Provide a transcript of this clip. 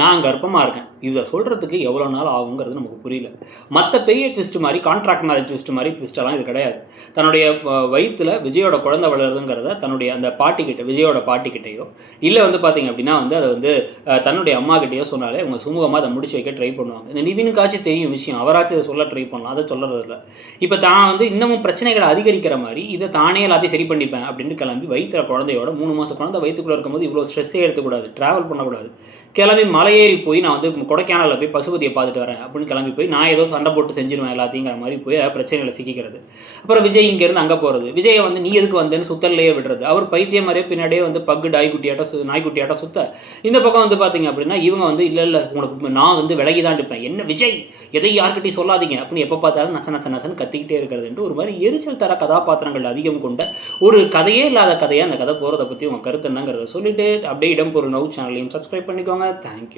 நான் கர்ப்பமாக இருக்கேன். இதை சொல்கிறதுக்கு எவ்வளோ நாள் ஆகுங்கிறது நமக்கு புரியல. மற்ற பெரிய ட்விஸ்ட் மாதிரி கான்ட்ராக்ட் மேரேஜ் ட்விஸ்ட் மாதிரி ட்விஸ்டெல்லாம் இது கிடையாது. தன்னுடைய வயிற்றில் விஜயோட குழந்தை வளருதுங்கிறத தன்னுடைய அந்த பாட்டிக்கிட்ட விஜயோட பாட்டிக்கிட்டேயோ இல்லை வந்து பார்த்தீங்க அப்படின்னா வந்து அதை வந்து தன்னுடைய அம்மா கிட்டேயோ சொன்னாலே அவங்க சுமூகமாக அதை முடிச்சு வைக்க ட்ரை பண்ணுவாங்க. இந்த நிவினுக்காச்சும் தெரியும் விஷயம். அவராச்சும் இதை சொல்ல ட்ரை பண்ணலாம். அதை சொல்கிறது இல்லை இப்போ தான் வந்து இன்னமும் பிரச்சனைகளை அதிகரிக்கிற மாதிரி இதை தானே எல்லாத்தையும் சரி பண்ணிப்பேன் அப்படின்னு கிளம்பி வயிற்றுல குழந்தையோட மூணு மாதம் குழந்தை வயிற்றுக்குள்ளே இருக்கும்போது இவ்வளோ ஸ்ட்ரெஸ்ஸே எடுத்துக்கூடாது. ட்ராவல் பண்ணக்கூடாது. கிளம்பி மலையேறி போய் நான் வந்து கொடைக்கானலில் போய் பசுபதியை பார்த்துட்டு வரேன் அப்படின்னு கிளம்பி போய் நான் ஏதோ சண்டை போட்டு செஞ்சிருவேன் எல்லாத்தையுங்கிற மாதிரி போய் பிரச்சனைகளை சிக்கிக்கிறது. அப்புறம் விஜய் இங்கேருந்து அங்கே போகிறது விஜயை வந்து நீ எதுக்கு வந்தேன்னு சுத்தல்லையே விடுறது. அவர் பைத்தியம் மாதிரியே பின்னாடியே வந்து பக்கு டாய்க்குட்டியாட்டம் சு நாய்க்குட்டியாட்டம் சுத்த. இந்த பக்கம் வந்து பார்த்தீங்க அப்படின்னா இவங்க வந்து இல்லை இல்லை உங்களுக்கு நான் வந்து விலகி தான் இருப்பேன். என்ன விஜய்? எதை யார்கிட்டையும் சொல்லாதீங்க. அப்படின்னு எப்போ பார்த்தாலும் நச்ச நச்ச நச்சன்னு கத்திக்கிட்டே இருக்கிறதுன்ட்டு ஒரு மாதிரி எரிச்சல் தர கதாபாத்திரங்கள் அதிகம் கொண்ட ஒரு கதையே இல்லாத கதையாக அந்த கதை போகிறத பற்றி உங்கள் கருத்து என்னங்கிறத சொல்லிட்டு அப்படியே இடம் பொருள் நவு சேனலையும் சப்ஸ்கிரைப் பண்ணிக்கோங்க. தேங்க்யூ